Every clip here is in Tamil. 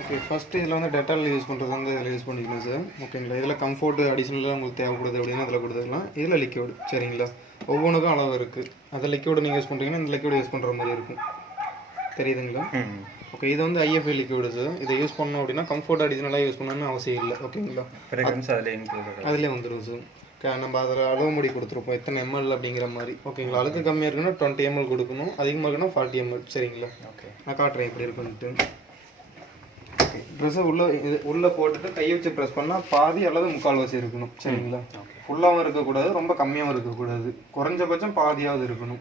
ஓகே, ஃபஸ்ட்டு இதில் வந்து டெட்டால் யூஸ் பண்ணுறது வந்து இதில் யூஸ் பண்ணிக்கலாம் சார். ஓகேங்களா, இதில் கம்ஃபோர்ட் அடிஷ்னலாக உங்களுக்கு தேவைப்படுது அப்படின்னா அதில் கொடுத்துக்கலாம். இதில் லிக்விட், சரிங்களா, ஒவ்வொன்றுக்கும் அளவு இருக்குது. அதை லிக்விட் நீங்கள் யூஸ் பண்ணுறீங்கன்னா இந்த லிக்விட் யூஸ் பண்ணுற மாதிரி இருக்கும். தெரியுதுங்களா? ஓகே, இது வந்து ஐஎஃப்ஐ லிக்விடு சார். இதை யூஸ் பண்ணோம் அப்படின்னா கம்ஃபோர்ட் அடிஷ்னலாக யூஸ் பண்ணணும்னு அவசியம் இல்லை. ஓகேங்களா, அதிலே வந்துடும் சார். நம்ம அதில் அளவு முடி கொடுத்துருப்போம் எத்தனை எம்எல் அப்படிங்கிற மாதிரி. ஓகேங்களா, அழுக்கு கம்மியாக இருக்குன்னா 20 ml கொடுக்கணும், அதிகமாக இருக்குன்னா 40 ml. சரிங்களா, நான் காட்டுறேன் எப்படி இருக்குன்ட்டு. ஓகே, ட்ரெஸ்ஸை உள்ளே போட்டுட்டு கையை வச்சு ப்ரெஸ் பண்ணால் பாதி அல்லது முக்கால்வாசி இருக்கணும். சரிங்களா, ஃபுல்லாகவும் இருக்கக்கூடாது, ரொம்ப கம்மியாகவும் இருக்கக்கூடாது, குறைஞ்சபட்சம் பாதியாவது இருக்கணும்.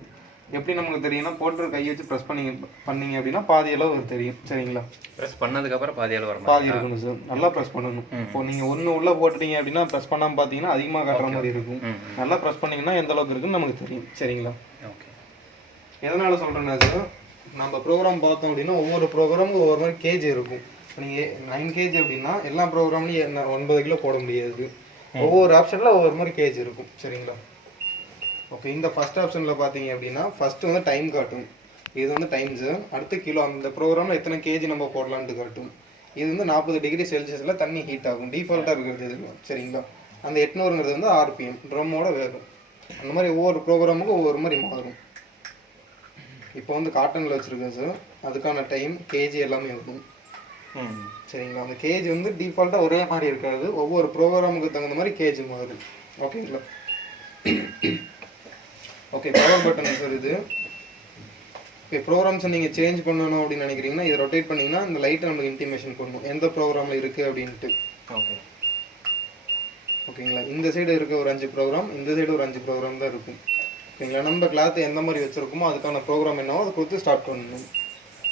எப்படி நமக்கு தெரியும்னா போட்டு கையை வச்சு ப்ரெஸ் பண்ணீங்க அப்படின்னா பாதி அளவு தெரியும். சரிங்களா, ப்ரெஸ் பண்ணதுக்கப்புறம் பாதி அளவு வரும். பாதி இருக்கணும் சார், நல்லா ப்ரெஸ் பண்ணணும். இப்போ நீங்கள் ஒன்று உள்ளே போட்டுட்டீங்க அப்படின்னா ப்ரெஸ் பண்ணாமல் பார்த்தீங்கன்னா அதிகமாக காட்டுற மாதிரி இருக்கும். நல்லா ப்ரெஸ் பண்ணிங்கன்னா எந்த அளவுக்கு இருக்குன்னு நமக்கு தெரியும். சரிங்களா, ஓகே. எதனால் சொல்கிறேன்னா சார், நம்ம ப்ரோக்ராம் பார்த்தோம் அப்படின்னா ஒவ்வொரு ப்ரோக்ராமுக்கும் ஒவ்வொரு மாதிரி கேஜ் இருக்கும். நீங்கள் 9 kg அப்படின்னா எல்லா ப்ரோக்ராம்லையும் 9 கிலோ போட முடியாது. ஒவ்வொரு ஆப்ஷனில் ஒவ்வொரு மாதிரி கேஜ் இருக்கும். சரிங்களா, ஓகே. இந்த ஃபர்ஸ்ட் ஆப்ஷனில் பார்த்தீங்க அப்படின்னா ஃபஸ்ட்டு வந்து டைம் காட்டும். இது வந்து டைம்ஸு. அடுத்து கிலோ, அந்த ப்ரோக்ராமில் எத்தனை கேஜி நம்ம போடலான்ட்டு காட்டும். இது வந்து 40 டிகிரி செல்சியஸில் தண்ணி ஹீட் ஆகும், டிஃபால்ட்டாக இருக்கிறது இது. சரிங்களா, அந்த 800ங்கிறது வந்து ஆர்பிஎம், ட்ரம்மோட வேகம். அந்த மாதிரி ஒவ்வொரு ப்ரோக்ராமுக்கும் ஒவ்வொரு மாதிரி மாறும். இப்போ வந்து காட்டனில் வச்சுருக்கேன் சார், அதுக்கான டைம் கேஜி எல்லாமே இருக்கும். சரிங்களா, அந்த கேஜ் வந்து டிஃபால்ட்டாக ஒரே மாதிரி இருக்காது, ஒவ்வொரு ப்ரோக்ராமுக்கு தகுந்த மாதிரி கேஜ் மாறுது. ஓகேங்களா, ஓகே. பவர் பட்டன் சார் இது. ஓகே, ப்ரோக்ராம்ஸை நீங்கள் சேஞ்ச் பண்ணணும் அப்படின்னு நினைக்கிறீங்கன்னா இதை ரொட்டேட் பண்ணிங்கன்னா இந்த லைட்டை நமக்கு இன்டிமேஷன் பண்ணணும் எந்த ப்ரோக்ராமில் இருக்குது அப்படின்ட்டு. ஓகே, ஓகேங்களா, இந்த சைடு இருக்க ஒரு 5 ப்ரோக்ராம், இந்த சைடு ஒரு 5 ப்ரோக்ராம் தான் இருக்கும். ஓகேங்களா, நம்ம கிளாத்தை எந்த மாதிரி வச்சுருக்கோமோ அதுக்கான ப்ரோக்ராம் என்னவோ அதை கொடுத்து ஸ்டார்ட் பண்ணணும்.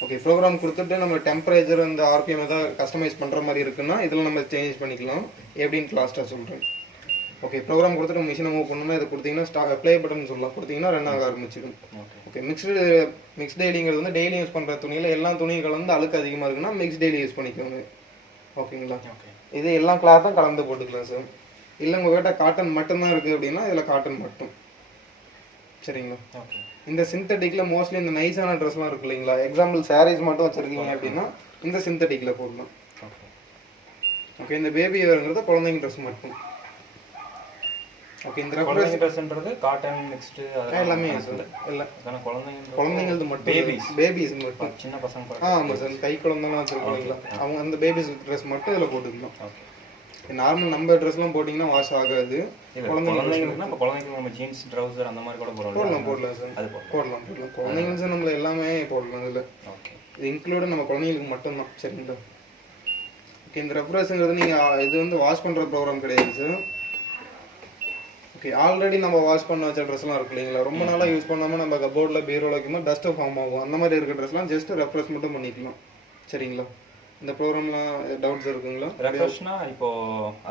ஓகே, ப்ரோக்ராம் கொடுத்துட்டு நம்ம டெம்பரேச்சர் இந்த ஆர்பிஎம் ஏதாவது கஸ்டமைஸ் பண்ணுற மாதிரி இருக்குன்னா இதில் நம்ம சேஞ்ச் பண்ணிக்கலாம். எப்படின்னு லாஸ்ட்டாக சொல்கிறேன். ஓகே, ப்ரோக்ராம் கொடுத்துட்டு மிஷினை மூவ் பண்ணணும்னா இதை கொடுத்தீங்கன்னா ப்ளே பட்டன் சொல்லலாம், கொடுத்தீங்கன்னா ரன் ஆக ஆரம்பிச்சிடும். ஓகே, மிக்ஸ் டெய்லிங்கிறது வந்து டெய்லி யூஸ் பண்ணுற துணியில் எல்லா துணியும் கலந்து அழுக்கு அதிகமாக இருக்குன்னா மிக்ஸ் டெய்லி யூஸ் பண்ணிக்கோங்க. ஓகேங்களா, இது எல்லா கிளாத்தும் கலந்து போட்டுக்கலாம் சார். இல்லை உங்கள் கிட்ட காட்டன் மட்டும்தான் இருக்குது அப்படின்னா இதில் காட்டன் மட்டும். சரிங்களா, இந்த சிந்தட்டிக்கில் மோஸ்ட்லி இந்த நைஸான ட்ரெஸ்லாம் இருக்கு இல்லைங்களா, எக்ஸாம்பிள் சாரீஸ் மட்டும் வச்சுருக்கீங்க அப்படின்னா இந்த சிந்தட்டிக்கில் போடலாம். ஓகே, இந்த பேபி வேறுங்கிறது குழந்தைங்க ட்ரெஸ் மட்டும். ஓகே, இந்த குழந்தைங்க ட்ரெஸ்ன்றது காட்டன் மிக்ஸ்டு எல்லாமே சார், இல்லை குழந்தைங்களது மட்டும், பேபிஸ் மட்டும், சின்ன பசங்க. ஆமாம் சார், கை குழந்தைலாம் வச்சுருக்கீங்களா அவங்க அந்த பேபிஸ் ட்ரெஸ் மட்டும் இதில் போட்டுக்கலாம். நார்மல் நம்ம ட்ரெஸ்லாம் போட்டிங்கன்னா வாஷ் ஆகாது. குழந்தைங்களுக்கு நம்ம ஜீன்ஸ் ட்ரவுசர் அந்த மாதிரி கூட போடலாம் சார், அது போடலாம். குழந்தைங்களுக்கு நம்மள எல்லாமே போடலாம் இதில். ஓகே, இது இன்க்ளூட் நம்ம குழந்தைங்களுக்கு மட்டும்தான். சரிங்களா, ஓகே. இந்த ரெஃப்ரெஷ்ங்கிறது நீங்கள் இது வந்து வாஷ் பண்ணுற ப்ரோக்ராம் கிடையாது சார். ஓகே, ஆல்ரெடி நம்ம வாஷ் பண்ண வச்ச ட்ரெஸ்லாம் இருக்கு இல்லைங்களா, ரொம்ப நாளாக யூஸ் பண்ணாமல் நம்ம கபோர்டில் பீரோவில் வைக்கும்போது டஸ்ட்டு ஃபார்ம் ஆகும். அந்த மாதிரி இருக்கிற ட்ரெஸ்லாம் ஜஸ்ட் ரெஃப்ரெஷ் மட்டும் பண்ணிக்கலாம். சரிங்களா, இந்த ப்ரோக்ராம்லாம் டவுட்ஸ் இருக்குங்களா? ரெஃப்ரெஷ்னா இப்போ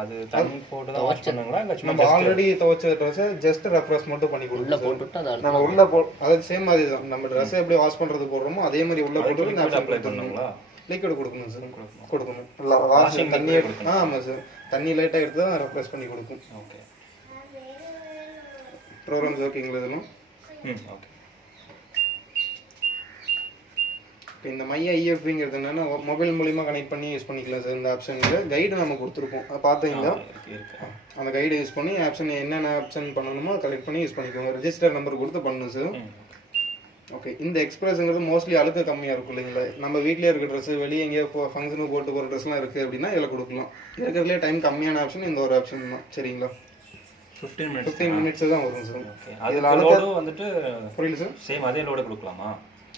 அது தண்ணி போட்டு தான் வாஷ் பண்ணுங்களா, இல்ல நம்ம ஆல்ரெடி துவைச்ச ட்ரெஸ்ஸை ஜஸ்ட் ரெஃப்ரெஷ் மட்டும் பண்ணி கொடுக்கலாம். நம்ம உள்ள அது சேம் மாதிரி தான், நம்ம ட்ரெஸ்ஸை எப்படி வாஷ் பண்ணுறது போடுறோமோ அதே மாதிரி உள்ள போட்டு அப்ளை பண்ணுங்களா, லிக்விட் கொடுக்கணும் சார். கொடுக்கணும், இல்லை வாஷிங் தண்ணி எடுத்து. ஆமாம் சார், தண்ணி லைட்டாக எடுத்து தான் ரெஃப்ரெஷ் பண்ணி கொடுக்கும். ஓகே, ப்ரோக்ராம்ஸ் ஓகேங்களா இதெல்லாம்? ஓகே. இப்போ இந்த மைய ஐஎஃப்ங்கிறது என்னென்னா மொபைல் மூலிமா கனெக்ட் பண்ணி யூஸ் பண்ணிக்கலாம் சார். இந்த ஆப்ஷனில் கைடு நம்ம கொடுத்துருக்கோம், பார்த்தீங்களா? அந்த கைடை யூஸ் பண்ணி ஆப்ஷன் என்னென்ன ஆப்ஷன் பண்ணணுமோ கலெக்ட் பண்ணி யூஸ் பண்ணிக்கோங்க. ரெஜிஸ்டர் நம்பர் கொடுத்து பண்ணணும் சார். ஓகே, இந்த எக்ஸ்பிரஸ்ங்கிறது மோஸ்ட்லி அழுக்கு கம்மியாக இருக்கும் இல்லைங்களா, நம்ம வீட்டிலே இருக்க ட்ரெஸ்ஸு வெளியே எங்கேயோ ஃபங்க்ஷனுக்கு போட்டு போகிற ட்ரெஸ்லாம் இருக்குது அப்படின்னா இதில் கொடுக்கலாம். இருக்கிறதுலே டைம் கம்மியான ஆப்ஷன் இந்த ஒரு ஆப்ஷன் தான். சரிங்களா, 15 மினிட்ஸ் தான் வரும் சார். இதில் அழுக்கு வந்துட்டு புரியல சார், சேம் அதே லோடு கொடுக்கலாமா?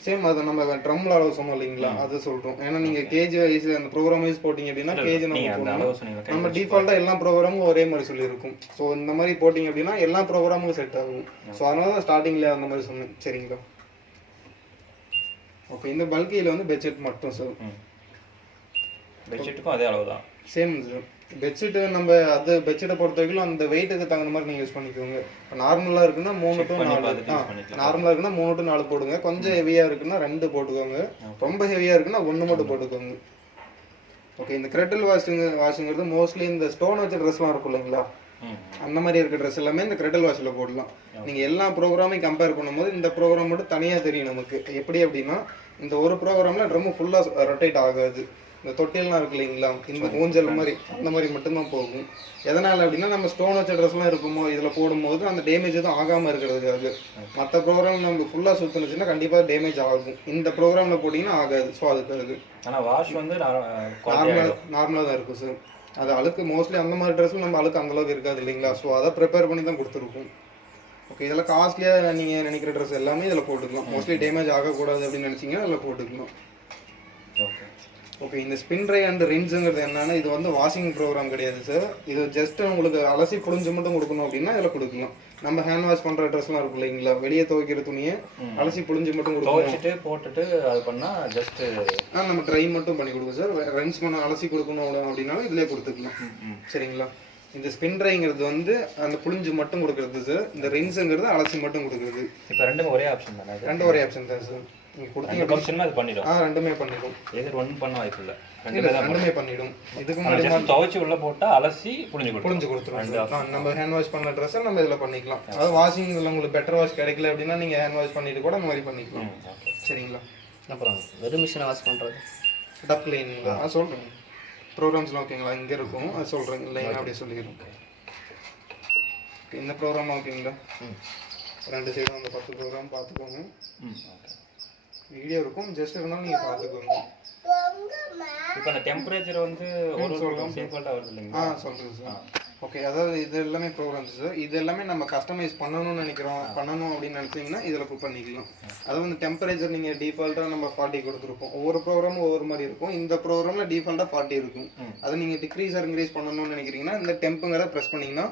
சேம் அது நம்ம ட்ரம்ல அளவு சொன்னோம் இல்லைங்களா, அது சொல்கிறோம். ஏன்னா நீங்கள் கேஜி வைஸ் அந்த ப்ரோக்ராம் வைஸ் போட்டிங்க அப்படின்னா கேஜி நம்ம டிஃபால்ட்டாக எல்லா ப்ரோக்ராமும் ஒரே மாதிரி சொல்லியிருக்கும். ஸோ இந்த மாதிரி போட்டிங்க அப்படின்னா எல்லா ப்ரோக்ராமுக்கும் செட் ஆகும். ஸோ அதனால தான் ஸ்டார்டிங்கில் அந்த மாதிரி சொன்னேன். சரிங்களா, ஓகே. இந்த பல்கியில் வந்து பெட்ஷீட் மட்டும் சார். பெட்ஷீட்டுக்கும் அதே அளவு தான், சேம் சார். பெட்ஷீட்டு நம்ம அது பெட்ஷீட்டை பொறுத்த வரைக்கும் அந்த வெயிட்டுக்கு தகுந்த மாதிரி நீங்கள் யூஸ் பண்ணிக்கோங்க. இப்போ நார்மலாக இருக்குன்னா 3 to 4, நார்மலாக இருக்குன்னா 3 to 4 போடுங்க. கொஞ்சம் ஹெவியாக இருக்குன்னா 2 போட்டுக்கோங்க. ரொம்ப ஹெவியாக இருக்குன்னா 1 மட்டும் போட்டுக்கோங்க. ஓகே, இந்த கிரெட்டில் வாஷுங்கிறது மோஸ்ட்லி இந்த ஸ்டோன் வச்ச ட்ரெஸ்லாம் இருக்கும் இல்லைங்களா, அந்த மாதிரி இருக்க ட்ரெஸ் எல்லாமே இந்த கிரெட்டில் வாஷில் போடலாம். நீங்கள் எல்லா ப்ரோக்ராமையும் கம்பேர் பண்ணும்போது இந்த ப்ரோக்ராம் மட்டும் தனியாக தெரியும் நமக்கு. எப்படி அப்படின்னா இந்த ஒரு ப்ரோக்ராமில் ட்ரம் ஃபுல்லாக ரொட்டேட் ஆகாது. இந்த தொட்டியெல்லாம் இருக்கு இல்லைங்களா, இந்த ஊஞ்சல் மாதிரி அந்த மாதிரி மட்டும்தான் போகும். எதனால் அப்படின்னா நம்ம ஸ்டோன் வச்ச ட்ரெஸ்லாம் இருக்குமோ இதில் போடும்போது அந்த டேமேஜ் எதுவும் ஆகாமல் இருக்கிறதுக்காக. மற்ற ப்ரோக்ராம் நம்ம ஃபுல்லாக சுற்றுனுச்சுன்னா கண்டிப்பாக டேமேஜ் ஆகும். இந்த ப்ரோக்ராமில் போட்டிங்கன்னா ஆகாது. ஸோ அதுக்காக ஆனால் வாஷ் வந்து நார்மலாக தான் இருக்கும் சார். அது அழுக்கு மோஸ்ட்லி அந்த மாதிரி ட்ரெஸ்ஸில் நம்ம அழுக்கு அந்தளவுக்கு இருக்காது இல்லைங்களா. ஸோ அதை ப்ரிப்பேர் பண்ணி தான் கொடுத்துருக்கோம். ஓகே, இதெல்லாம் காஸ்ட்லியாக நீங்கள் நினைக்கிற ட்ரெஸ் எல்லாமே இதில் போட்டுக்கலாம். மோஸ்ட்லி டேமேஜ் ஆகக்கூடாது அப்படின்னு நினச்சிங்கன்னா அதில் போட்டுக்கலாம். ஓகே ஓகே, இந்த ஸ்பின் ட்ரை அண்ட் ரின்ஸுங்கிறது என்னன்னா, இது வந்து வாஷிங் ப்ரோக்ராம் கிடையாது சார். இது ஜஸ்ட் உங்களுக்கு அலசி புழிஞ்சு மட்டும் கொடுக்கணும் அப்படின்னா இதில் கொடுக்கலாம். நம்ம ஹேண்ட் வாஷ் பண்ணுற ட்ரெஸ்லாம் இருக்கும் இல்லைங்களா, வெளியே துவைக்கிற துணியை அலசி புழிஞ்சு மட்டும் கொடுக்கணும். போட்டுட்டு அது பண்ணால் ஜஸ்ட் நம்ம ட்ரை மட்டும் பண்ணி கொடுக்கும் சார். ரின்ஸ் பண்ண அலசி கொடுக்கணும் அப்படின்னாலும் இதிலே கொடுத்துக்கலாம். சரிங்களா. இந்த ஸ்பின் ட்ரைங்கிறது வந்து அந்த புழிஞ்சு மட்டும் கொடுக்குறது சார். இந்த ரின்ஸுங்கிறது அலசி மட்டும் கொடுக்குறது. இப்போ ரெண்டுமே ஒரே ஆப்ஷன் தானே? ரெண்டும் ஒரே ஆப்ஷன் தான் சார். நீங்கள் கொடுத்தீங்க அது பண்ணிடும். ரெண்டுமே பண்ணிடும். எது ஒன்றும் பண்ண வாய்ப்பு இல்லை, ரெண்டுமே பண்ணிடும். இதுக்கு முன்னாடி துவைச்சு உள்ள போட்டால் அலசி புழிஞ்சு கொடுத்துருவோம். நம்ம ஹேண்ட் வாஷ் பண்ண ட்ரெஸ்ஸை நம்ம இதில் பண்ணிக்கலாம். அதாவது வாஷிங் இதில் உங்களுக்கு பெட்டர் வாஷ் கிடைக்கல அப்படின்னா நீங்கள் ஹேண்ட் வாஷ் பண்ணிட்டு கூட அந்த மாதிரி பண்ணிக்கலாம். சரிங்களா. அப்புறம் வெறும் மிஷினை வாஷ் பண்ணுறது டப் கிளீனிங்களா சொல்கிறேன். ப்ரோக்ராம்ஸ்லாம் ஓகேங்களா, இங்கே இருக்கும் அது சொல்கிறேன் இல்லைங்களா, அப்படியே சொல்லிக்கிறோம். இந்த ப்ரோக்ராம் ஓகேங்களா. ரெண்டு சைடும் அந்த 10 ப்ரோக்ராம் பார்த்துக்கோங்க. வீடியோ இருக்கும், ஜஸ்ட் இருந்தாலும் நீங்கள் பார்த்துக்கோங்க. இப்போ அந்த டெம்பரேச்சர் வந்து ஒரு சிம்பிளாக வருது இல்லைங்களா? சொல்கிறேன் சார். ஓகே, அதாவது இது எல்லாமே ப்ரோக்ராம்ஸ் சார். இது எல்லாமே நம்ம கஸ்டமைஸ் பண்ணணும்னு பண்ணணும் அப்படின்னு நினச்சிங்கன்னா இதில் புக் பண்ணிக்கலாம். அது வந்து டெம்பரேச்சர் நீங்கள் டிஃபால்ட்டாக நம்ம 40 கொடுத்துருப்போம். ஒவ்வொரு ப்ரோக்ராமும் ஒவ்வொரு மாதிரி இருக்கும். இந்த ப்ரோக்ராமில் டிஃபால்ட்டாக 40 இருக்கும். அதை நீங்கள் டிக்ரீஸ் ஆர் இன்க்ரீஸ் பண்ணணும்னு நினைக்கிறீங்கன்னா இந்த டெம்புங்கிறத ப்ரெஸ் பண்ணிங்கன்னா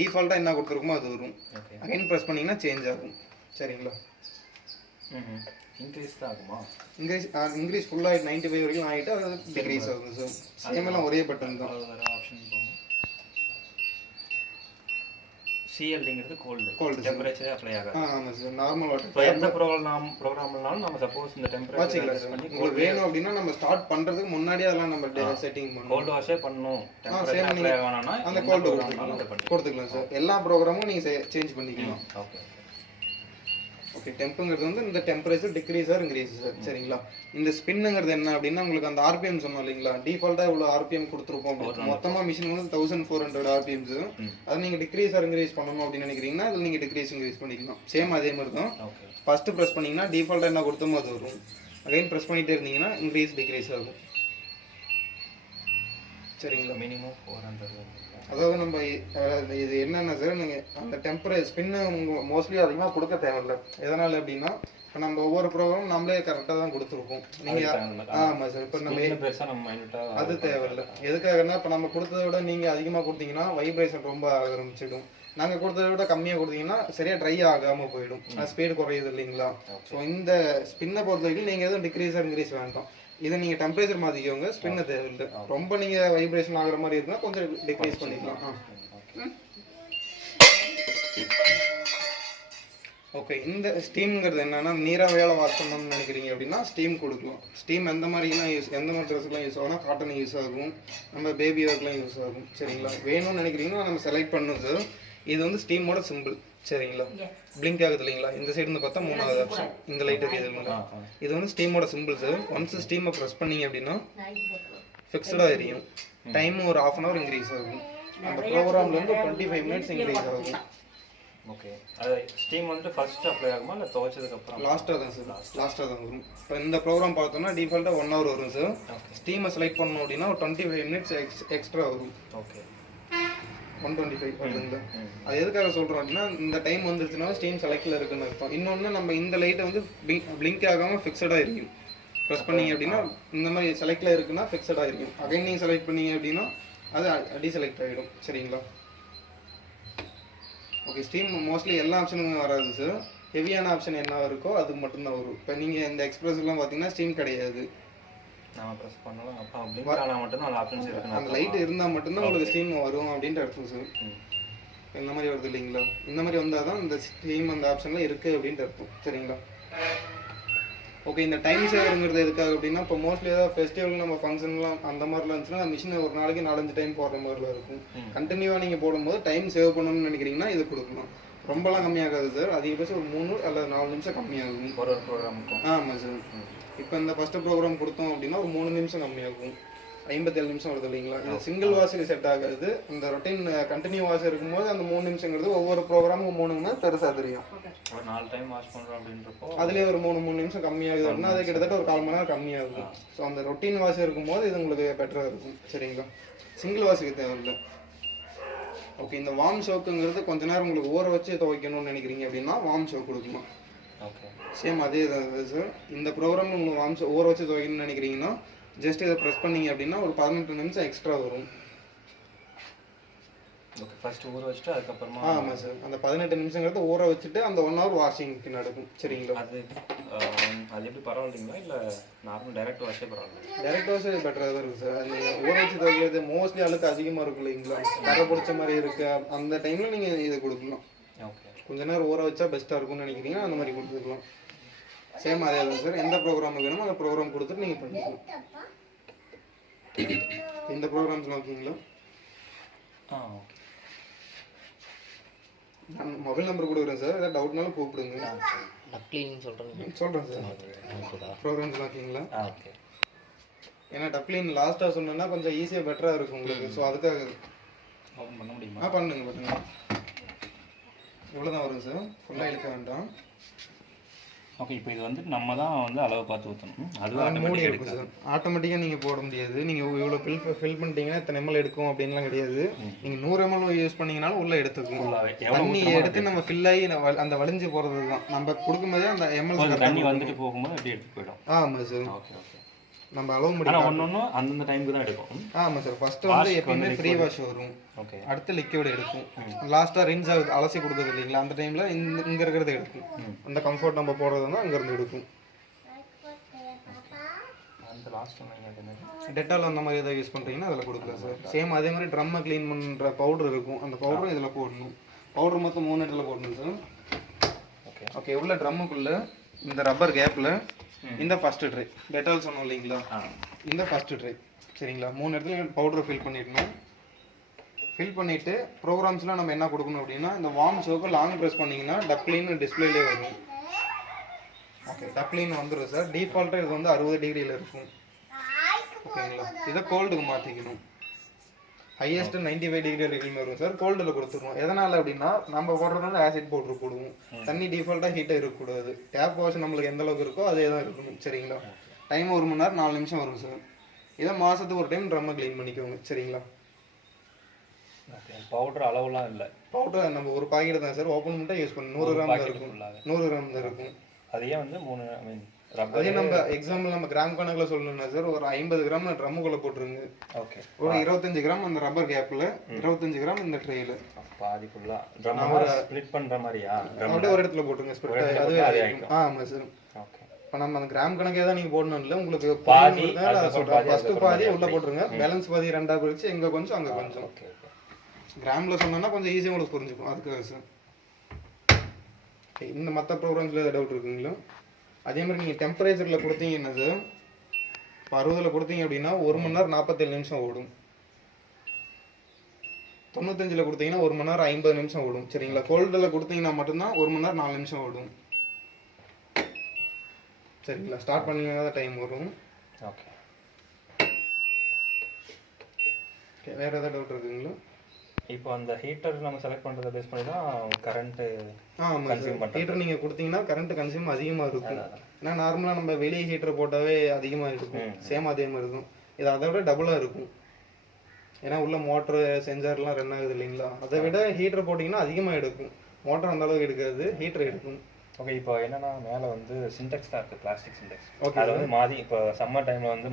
டிஃபால்ட்டாக என்ன கொடுத்துருக்குமோ அது வரும். அகைன் ப்ரெஸ் பண்ணிங்கன்னா சேஞ்ச் ஆகும். சரிங்களா. இன்க்ரீஸ் தான் ஆகுமா? இன்க்ரீஸ் ஃபுல்லாக 95 வரைக்கும் ஆகிட்டு அது டிக்ரீஸ் ஆகும் சார். சேம் எல்லாம் ஒரே பட்டன் தான். ஆப்ஷன் சிஎல்டிங்கிறது கோல்டு டெம்பரேச்சர் அப்ளை ஆகாது. ஆமாம் சார். Normal water. இப்போ எந்த ப்ரோக்ராம்னாலும் நம்ம சப்போஸ் இந்த டெம்பரேச்சர் உங்களுக்கு வேணும் அப்படின்னா நம்ம ஸ்டார்ட் பண்ணுறதுக்கு முன்னாடியே அதெல்லாம் நம்ம செட்டிங் பண்ணணும். கோல்டு வாஷே பண்ணணும். டெம்பரேச்சர் அப்ளை ஆகணும்னா அந்த கோல்டு கொடுத்துக்கலாம் சார். எல்லா ப்ரோக்ராமும் நீங்கள் சேஞ்ச் பண்ணிக்கலாம். ஓகே ஓகே, டெம்புங்கிறது வந்து இந்த temperature decrease or increase sir. சரிங்களா. இந்த ஸ்பின்னுங்கிறது என்ன அப்படின்னா உங்களுக்கு அந்த ஆர்பிஎம் சொன்னோம் இல்லைங்களா, டிஃபால்ட்டாக இவ்வளோ ஆர்பிஎம் கொடுத்துருப்போம். மொத்தமாக மிஷின் வந்து 1400 ஆர்பிஎம்ஸ். அதை நீங்கள் டிக்ரீஸ் ஆர் இன்க்ரீஸ் பண்ணணும் அப்படின்னு நினைக்கிறீங்கன்னா அதில் நீங்கள் டிக்ரீஸ் இன்க்ரீஸ் பண்ணிக்கலாம். சேம் அதே மாதிரி தான். ஃபஸ்ட்டு ப்ரெஸ் பண்ணிங்கன்னா டிஃபால்ட்டாக என்ன கொடுத்தோமோ அது வரும். அகைன் ப்ரெஸ் பண்ணிகிட்டே இருந்தீங்கன்னா இன்க்ரீஸ் டிக்ரீஸ் ஆகும். சரிங்களா. மினிமம் 400. அதாவது நம்ம இது என்னென்ன சார், நீங்கள் அந்த டெம்பரேச்சர் ஸ்பின்னு மோஸ்ட்லி அதிகமாக கொடுக்க தேவையில்லை. எதனால் அப்படின்னா இப்போ நம்ம ஒவ்வொரு ப்ரோக்ராமும் நம்மளே கரெக்டாக தான் கொடுத்துருப்போம். நீங்கள் ஆமாம் சார். இப்போ நம்ம அது தேவையில்லை. எதுக்காகன்னா இப்போ நம்ம கொடுத்ததை விட நீங்கள் அதிகமாக கொடுத்தீங்கன்னா வைப்ரேஷன் ரொம்ப ஆரம்பிச்சிடும். நாங்கள் கொடுத்ததை விட கம்மியாக கொடுத்தீங்கன்னா சரியாக ட்ரை ஆகாமல் போயிடும். ஸ்பீடு குறையுது இல்லைங்களா. ஸோ இந்த ஸ்பின்னை பொறுத்த வரைக்கும் நீங்கள் எதுவும் டிக்ரீஸ் இன்க்ரீஸ் வேண்டாம். இதை நீங்கள் டெம்பரேச்சர் மாற்றிக்கோங்க. ஸ்பின்னை தேவையில்லை. ரொம்ப நீங்கள் வைப்ரேஷன் ஆகிற மாதிரி இருக்குன்னா கொஞ்சம் டிக்ரீஸ் பண்ணிக்கலாம். ஓகே, இந்த ஸ்டீம்ங்கிறது என்னன்னா நீராவியால் வாஷ் பண்ணணும்னு நினைக்கிறீங்க அப்படின்னா ஸ்டீம் கொடுக்கலாம். ஸ்டீம் எந்த மாதிரிலாம் எந்த மாதிரி ட்ரெஸ்லாம் யூஸ் ஆகும்னா காட்டன் யூஸ் ஆகும், நம்ம பேபி ஒர்க்லாம் யூஸ் ஆகும். சரிங்களா. வேணும்னு நினைக்கிறீங்கன்னா நம்ம செலக்ட் பண்ணணும் சார். இது வந்து ஸ்டீமோட சிம்பிள். சரிங்களா. பிளிங்க் ஆகுது இல்லைங்களா, இந்த சைடு வந்து பார்த்தா 3வது ஆப்ஷன் இந்த லைட் இருக்குது. இது வந்து ஸ்டீமோட சிம்பிள் சார். ஒன்ஸ் ஸ்டீமை ப்ரெஸ் பண்ணீங்க அப்படின்னா ஃபிக்ஸ்டாக எரியும். டைம் ஒரு 1/2 hour இன்க்ரீஸ் ஆகும். அந்த ப்ரோக்ராம்லேருந்து 25 minutes இன்க்ரீஸ் ஆகும். ஓகே, அது ஸ்டீம் வந்து ஃபர்ஸ்ட் அப்ளை ஆகுமா இல்லை துவைச்சதுக்கு அப்புறம்? லாஸ்ட்டாக தான் சார். லாஸ்ட்டாக தான் வரும். இப்போ இந்த ப்ரோக்ராம் பார்த்தோம்னா டிஃபால்ட்டாக 1 hour வரும் சார். ஸ்டீமை செலக்ட் பண்ணணும் அப்படின்னா ஒரு 25 minutes எக்ஸ்ட்ரா வரும். ஓகே, 125 வருதுங்களா. அது எதுக்காக சொல்கிறோம் அப்படின்னா இந்த டைம் வந்துருச்சுன்னா ஸ்டீம் செலக்டில் இருக்குன்னு அர்த்தம். இன்னொன்று நம்ம இந்த லைட்டை வந்து பிளிங்க் ஆகாமல் ஃபிக்ஸடாக இருக்கும். ப்ரெஸ் பண்ணீங்க அப்படின்னா இந்த மாதிரி செலக்டில் இருக்குன்னா ஃபிக்ஸடாக இருக்கும். அகைன் நீங்கள் செலக்ட் பண்ணீங்க அப்படின்னா அது டிசெலக்ட் ஆகிடும். சரிங்களா. ஓகே, ஸ்டீம் மோஸ்ட்லி எல்லா ஆப்ஷனும் வராது சார். ஹெவியான ஆப்ஷன் என்ன இருக்கோ அதுக்கு மட்டும்தான் வரும். இப்போ நீங்கள் இந்த எக்ஸ்பிரஸ்லாம் பார்த்தீங்கன்னா ஸ்டீம் கிடையாது. அந்த லைட் இருந்தால் மட்டும்தான் உங்களுக்கு ஸ்டீம் வரும் அப்படின்ட்டு அர்த்தம் சார். இந்த மாதிரி வருது இல்லைங்களா, இந்த மாதிரி வந்தால் தான் இந்த ஸ்டீம் அந்த ஆப்ஷனில் இருக்குது அப்படின்ட்டு அர்த்தம். சரிங்களா. ஓகே, இந்த டைம் சேவருங்கிறது எதுக்காக அப்படின்னா இப்போ மோஸ்ட்லி ஏதாவது ஃபெஸ்டிவல் நம்ம ஃபங்க்ஷன்லாம் அந்த மாதிரிலாம் இருந்துச்சுன்னா மிஷினை ஒரு நாளைக்கு 4-5 டைம் போடுற மாதிரிலாம் இருக்கும். கண்டினியூவாக நீங்கள் போடும்போது டைம் சேவ் பண்ணணும்னு நினைக்கிறீங்கன்னா இது கொடுக்கலாம். ரொம்பலாம் கம்மியாகாது சார், அதிகபட்சம் ஒரு 3 அல்லது 4 நிமிஷம் கம்மியாகும் ஒரு ப்ரோக்ராமுக்கும். ஆமாம் சார். இப்போ இந்த ஃபஸ்ட்டு ப்ரோக்ராம் கொடுத்தோம் அப்படின்னா ஒரு 3 நிமிஷம் கம்மியாகும், 57 நிமிஷம் வருது இல்லைங்களா. இது சிங்கிள் வாஷுக்கு செட் ஆகாது. இந்த ரொட்டீன் கண்டினியூ வாஷ் இருக்கும்போது அந்த 3 நிமிஷங்கிறது ஒவ்வொரு ப்ரோக்ராமும் 3ங்க பெருசாக தெரியும். ஒரு 4 டைம் வாஷ் பண்ணுறோம் அப்படின்றப்போ அதுலேயே ஒரு 3 நிமிஷம் கம்மியாகுது அப்படின்னா அது கிட்டத்தட்ட ஒரு 1/4 மணி நேரம் கம்மியாகும். ஸோ அந்த ரொட்டீன் வாஷ் இருக்கும்போது இது உங்களுக்கு பெட்டராக இருக்கும். சரிங்களா, சிங்கிள் வாஷுக்கு தேவையில்லை. ஓகே, இந்த வார்ம் ஷோக்குங்கிறது கொஞ்ச நேரம் உங்களுக்கு ஊற வச்சு துவைக்கணும்னு நினைக்கிறீங்க அப்படின்னா வார்ம் ஷோக் கொடுக்கணும். ஓகே, சேம் அதே தான் சார். இந்த ப்ரோக்ராம் உங்களுக்கு வார்ம் ஷோ ஊற வச்சு துவைக்கணும்னு நினைக்கிறீங்கன்னா ஜஸ்ட் இதை ப்ரெஸ் பண்ணீங்க அப்படின்னா ஒரு 18 நிமிஷம் எக்ஸ்ட்ரா வரும். ஓகே, ஃபர்ஸ்ட் ஊற வச்சுட்டு அதுக்கப்புறமா. ஆமாம் சார், அந்த 18 நிமிஷங்கிறது ஊற வச்சுட்டு அந்த 1 ஹவர் வாஷிங்க்கு நடக்கும். சரிங்களா, அது எப்படி பரவாயில்லைங்களா இல்லை நார்மல் டைரக்ட் வாஷே பரவாயில்ல? டைரக்ட் வாஷ் பெட்டராக தான் இருக்குது சார். அது நீங்கள் ஊற வச்சு துவைக்கிறது மோஸ்ட்லி அழுக்கு அதிகமாக இருக்கும் இல்லைங்களா, கரை பிடிச்ச மாதிரி இருக்குது. அந்த டைமில் நீங்கள் இதை கொடுக்கலாம். ஓகே, கொஞ்ச நேரம் ஊற வச்சா பெஸ்ட்டாக இருக்கும்னு நினைக்கிறீங்கன்னா அந்த மாதிரி கொடுத்துக்கலாம். சேம் அதே தான் சார். எந்த ப்ரோக்ராம் வேணுமோ அந்த ப்ரோக்ராம் கொடுத்துட்டு நீங்கள் பண்ணிக்கலாம். இந்த ப்ரோக்ராம்ஸ்லாம் ஓகேங்களா? ஓகே. நான் மொபைல் நம்பர் கொடுக்குறேன் சார், ஏதாவது டவுட்னாலும் கூப்பிடுங்க. டக் கிளீனிங் சொல்கிறேன் சொல்கிறேன் சார். ப்ரோக்ராம்ஸ்லாம் ஓகேங்களா? ஓகே. ஏன்னா டக் கிளீன் லாஸ்ட்டாக சொன்னேன்னா கொஞ்சம் ஈஸியாக பெட்டராக இருக்கும் உங்களுக்கு. ஸோ அதுக்காக ஓப்பன் பண்ண முடியுமா? பண்ணுங்க. இவ்வளோ தான் வரும் சார், ஃபுல்லாக இழுக்க வேண்டாம். ஓகே, இப்போ இது வந்து நம்ம தான் வந்து அளவு பார்த்து ஊற்றணும். அதுவும் மூடி ஆட்டோமேட்டிக்காக எடுக்கும் சார். ஆட்டோமேட்டிக்காக நீங்கள் போட முடியாது. நீங்கள் இவ்வளோ ஃபில் பண்ணிட்டீங்கன்னா இத்தனை எம்எல் எடுக்கும் அப்படின்லாம் கிடையாது. நீங்கள் 100 ml யூஸ் பண்ணீங்கனாலும் உள்ளே எடுத்துக்கும். தண்ணி எடுத்து நம்ம ஃபில் ஆகி அந்த வலிஞ்சு போகிறது தான் நம்ம கொடுக்கும்போதே அந்த எம்எல் தண்ணி வந்துட்டு போகும்போது எப்படி எடுத்து போயிடும். ஆமாம் சார். Okay okay. நம்ம அளவு ஆனால் முடியும். ஒன்று அந்தந்த டைமுக்கு தான் எடுக்கும். ஆமாம் சார். ஃபஸ்ட்டு வந்து எப்பயுமே ப்ரீ வாஷ் வரும். ஓகே. அடுத்து லிக்விட் எடுக்கும். லாஸ்ட்டாக ரின்ஸ் ஆகுது அலசி கொடுக்குறது இல்லைங்களா, அந்த டைமில் இங்கே இருக்கிறத எடுக்கும். அந்த கம்ஃபர்ட் நம்ம போடுறது தான் அங்கேருந்து எடுக்கும். அந்த லாஸ்ட் ஒன்று டெட்டால் அந்த மாதிரி எதாவது யூஸ் பண்ணுறீங்கன்னா அதில் கொடுக்கலாம் சார். சேம் அதே மாதிரி ட்ரம்மை க்ளீன் பண்ணுற பவுடர் இருக்கும். அந்த பவுடரும் இதில் போடணும். பவுடர் மொத்தம் 3 இடத்துல போடணும் சார். Okay okay. உள்ள ட்ரம்முக்குள்ளே இந்த ரப்பர் கேப்பில் இந்த ஃபஸ்ட்டு ட்ரை டெட்டால் சொன்னோம் இல்லைங்களா, இந்த ஃபஸ்ட்டு ட்ரை. சரிங்களா, 3 இடத்துல பவுடரை ஃபில் பண்ணிடணும். ஃபில் பண்ணிவிட்டு ப்ரோக்ராம்ஸ்லாம் நம்ம என்ன கொடுக்கணும் அப்படின்னா இந்த வார்ம் சோப்பை லாங் ப்ரெஸ் பண்ணிங்கன்னா டக்லின்னு டிஸ்பிளேலே வரும். ஓகே, டக்லின் வந்துடும் சார். டிஃபால்ட்டாக இது வந்து 60 டிகிரியில் இருக்கும். ஓகேங்களா, இதை கோல்டுக்கு மாற்றிக்கணும். ஹையஸ்ட் 95 டிகிரி வரைக்கும் வரும் சார். கோல்டில் கொடுத்துருவோம். எதனால் அப்படின்னா நம்ம போடுறதுனால ஆசிட் பவுடர் போடுவோம். தண்ணி டிஃபால்ட்டாக ஹீட்டாக இருக்கக்கூடாது. டேப் வாஷ் நம்மளுக்கு எந்த அளவுக்கு இருக்கோ அதே தான் இருக்கணும். சரிங்களா, டைம் 1 மணி நேரம் 4 நிமிஷம் வரும் சார். இதை மாதத்துக்கு ஒரு டைம் ட்ரம்மை க்ளீன் பண்ணிக்கோங்க. சரிங்களா, பவுடர் அளவுலாம் இல்லை. பவுடர் நம்ம ஒரு பாக்கெட் தான் சார். ஓப்பன் பண்ணிட்டு யூஸ் பண்ணணும். 100 கிராம் தான் இருக்கும். 100 கிராம் தான் இருக்கும். அதையே வந்து 3 அதே நம்ம எக்ஸாம்பிள் நம்ம கிராம் கணக்கில் சொல்லணும்னா சார் ஒரு 50 கிராம் ட்ரம்முக்குள்ளே போட்டுருங்க. ஓகே. ஒரு 25 கிராம் அந்த ரப்பர் கேப்பில், 25 கிராம் இந்த ட்ரேயில். பாதி ஃபுல்லாக ட்ரம் ஸ்ப்ளிட் பண்ணுற மாதிரியா? அப்படியே ஒரு இடத்துல போட்டுருங்க. ஸ்ப்ளிட் அதுவே ஆகிடும். ஆமாம் சார். ஓகே. இப்போ நம்ம அந்த கிராம் கணக்கே தான் நீங்கள் போடணும் இல்லை உங்களுக்கு பாதி சொல்கிறேன். ஃபஸ்ட்டு பாதி உள்ளே போட்டுருங்க. பேலன்ஸ் பாதி 2ஆக பிரிச்சு இங்கே கொஞ்சம் அங்கே கொஞ்சம். Okay okay. கிராமில் சொன்னோன்னா கொஞ்சம் ஈஸியாக உங்களுக்கு புரிஞ்சுக்கும். அதுக்காக சார். இந்த மற்ற ப்ரோக்ராம்ஸில் ஏதாவது டவுட் இருக்குங்களா? அதே மாதிரி நீங்கள் டெம்பரேச்சரில் கொடுத்தீங்கன்னா சார் இப்போ 60ல் கொடுத்தீங்க அப்படின்னா 1 மணி நேரம் 47 நிமிஷம் ஓடும். 95ல் கொடுத்தீங்கன்னா 1 மணி நேரம் 50 நிமிஷம் ஓடும். சரிங்களா, கோல்டில் கொடுத்தீங்கன்னா மட்டும்தான் 1 மணி நேரம் 4 நிமிஷம் ஓடும். சரிங்களா, ஸ்டார்ட் பண்ணிங்கன்னா தான் டைம் வரும். Okay okay. வேறு ஏதாவது டவுட் இருக்குங்களா? இப்போ அந்த ஹீட்டர் நம்ம செலக்ட் பண்ணுறதை பேஸ் பண்ணி தான் கரண்ட்டு கன்சியூம் பண்ணுறோம். ஹீட்டர் நீங்கள் கொடுத்தீங்கன்னா கரண்ட் கன்சியூம் அதிகமாக இருக்கும். ஏன்னா நார்மலாக நம்ம வெளியே ஹீட்டர் போட்டாவே அதிகமாக இருக்கும். சேம் அதே மாதிரி இருக்கும். இது அதை விட டபுளாக இருக்கும். ஏன்னா உள்ள மோட்ரு சென்சார்லாம் ரன் ஆகுது இல்லைங்களா, அதை விட ஹீட்டர் போட்டிங்கன்னா அதிகமாக எடுக்கும். மோட்டர் அந்த அளவுக்கு எடுக்காது, ஹீட்டர் எடுக்கும். ஓகே. இப்போ என்னன்னா மேலே வந்து சின்டெக்ஸ் தான் இருக்குது, பிளாஸ்டிக் சின்டெக்ஸ். ஓகே. அது வந்து மாதி இப்போ சம்மர் டைமில் வந்து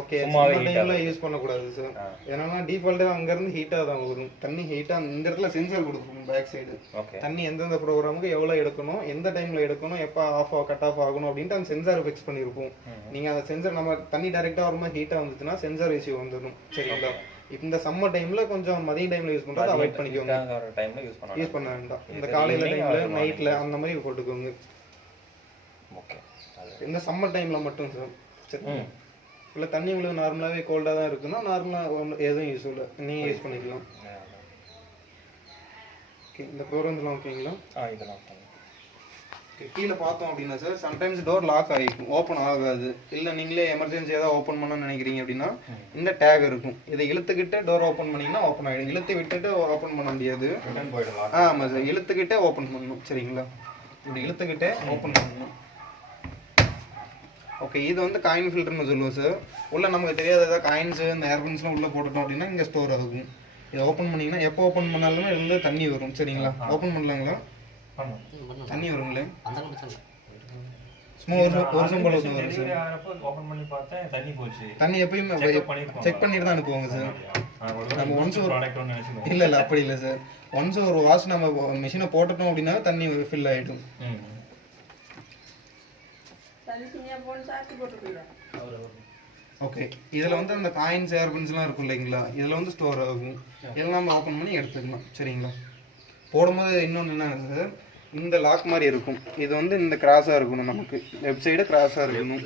ஓகே சம்மர் டைமில் யூஸ் பண்ணக்கூடாது சார். ஏன்னா டிஃபால்ட்டாக அங்கேருந்து ஹீட்டாக தான் வரும் தண்ணி. ஹீட்டாக இந்த இடத்துல சென்சார் கொடுத்துருக்கும் பேக் சைடு. ஓகே. தண்ணி எந்தெந்த ப்ரோக்ராமுக்கு எவ்வளோ எடுக்கணும், எந்த டைமில் எடுக்கணும், எப்போ கட் ஆஃப் ஆகணும் அப்படின்ட்டு அந்த சென்சார் ஃபிக்ஸ் பண்ணியிருப்போம். நீங்கள் அந்த சென்சார் நம்ம தண்ணி டேரெக்டாக வரும்போது ஹீட்டாக வந்துச்சுன்னா சென்சார் இஷ்யூ வந்துடும். சரிங்களா, இந்த சம்மர் டைம்ல கொஞ்சம் மதிய டைம்ல யூஸ் பண்றது அவாய்ட் பண்ணிக்கோங்க. டைம்ல யூஸ் பண்ண வேண்டாம். இந்த காலையில டைம்ல நைட்ல அந்த மாதிரி போட்டுக்கோங்க. ஓகே. இந்த சம்மர் டைம்ல மட்டும் சார். சரி, இல்லை தண்ணி உங்களுக்கு நார்மலாகவே கோல்டாக தான் இருக்குன்னா நார்மலாக எதுவும் யூஸ் இல்லை, நீங்கள் யூஸ் பண்ணிக்கலாம். ஓகே இந்த ப்ரோக்ராம்லாம் ஓகேங்களா? இதெல்லாம் ஓகே கீழே பார்த்தோம் அப்படின்னா சார் சம்டைம்ஸ் டோர் லாக் ஆகிருக்கும், ஓப்பன் ஆகாது. இல்லை நீங்களே எமர்ஜென்சி ஏதாவது ஓப்பன் பண்ணணும்னு நினைக்கிறீங்க அப்படின்னா இந்த டேக் இருக்கும், இதை இழுத்துக்கிட்டு டோர் ஓப்பன் பண்ணிங்கன்னா ஓப்பன் ஆகிடும். இழுத்து விட்டுட்டு ஓப்பன் பண்ண முடியாது. ஆமாம் சார், இழுத்துக்கிட்டே ஓப்பன் பண்ணணும். சரிங்களா, இப்படி இழுத்துக்கிட்டே ஓப்பன் பண்ணணும். ஓகே இது வந்து காயின் ஃபில்டர்னு சொல்லுவோம் சார். உள்ள நமக்கு தெரியாத ஏதாவது காயின்ஸு இந்த ஏர்பன்ஸ்லாம் உள்ளே போட்டுட்டோம் அப்படின்னா இங்கே ஸ்டோர் ஆகும். இதை ஓப்பன் பண்ணிங்கன்னா எப்போ ஓப்பன் பண்ணாலுமே இருந்து தண்ணி வரும். சரிங்களா, ஓப்பன் பண்ணலாங்களா? தண்ணி வருங்களே சும்மா ஒரு சம்பளம் வரும் சார். தண்ணி எப்பயுமே செக் பண்ணிட்டு தான் அனுப்புவாங்க சார். நம்ம ஒன்ஸ் ஒரு இல்லை அப்படி இல்லை சார். ஒன்ஸ் ஒரு வாஷ் நம்ம மிஷினை போட்டுட்டோம் அப்படின்னா தண்ணி ஃபில் ஆகிடும். ஓகே இதில் வந்து அந்த காயின்ஸ் ஏர்பன்ஸ்லாம் இருக்கும் இல்லைங்களா, இதில் வந்து ஸ்டோர் ஆகும். இதெல்லாம் நம்ம ஓப்பன் பண்ணி எடுத்துக்கலாம். சரிங்களா, போடும்போது இன்னொன்று என்னன்னா சார், இந்த லாக் மாதிரி இருக்கும். இது வந்து இந்த கிராஸாக இருக்கணும், நமக்கு லெஃப்ட் சைடு கிராஸாக இருக்கணும்.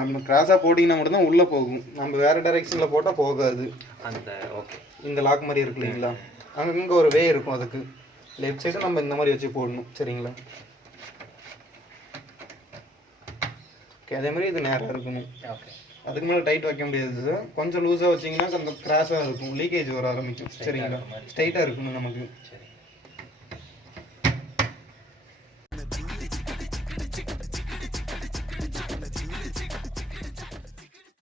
நம்ம கிராஸாக போட்டிங்கன்னா மட்டும்தான் உள்ளே போகும். நம்ம வேறு டைரெக்ஷனில் போட்டால் போகாது. அந்த ஓகே இந்த லாக் மாதிரி இருக்கு இல்லைங்களா, அங்கே ஒரு வே இருக்கும். அதுக்கு லெஃப்ட் சைடு நம்ம இந்த மாதிரி வச்சு போடணும். சரிங்களா, ஓகே அதே மாதிரி இது நேராக இருக்கணும். ஓகே அதுக்கு மேலே டைட் வைக்க முடியாது சார். கொஞ்சம் லூஸாக வச்சிங்கன்னா கொஞ்சம் கிராஸாக இருக்கும், லீக்கேஜ் வர ஆரம்பிக்கும். சரிங்களா, ஸ்ட்ரைட்டாக இருக்கணும் நமக்கு. சரி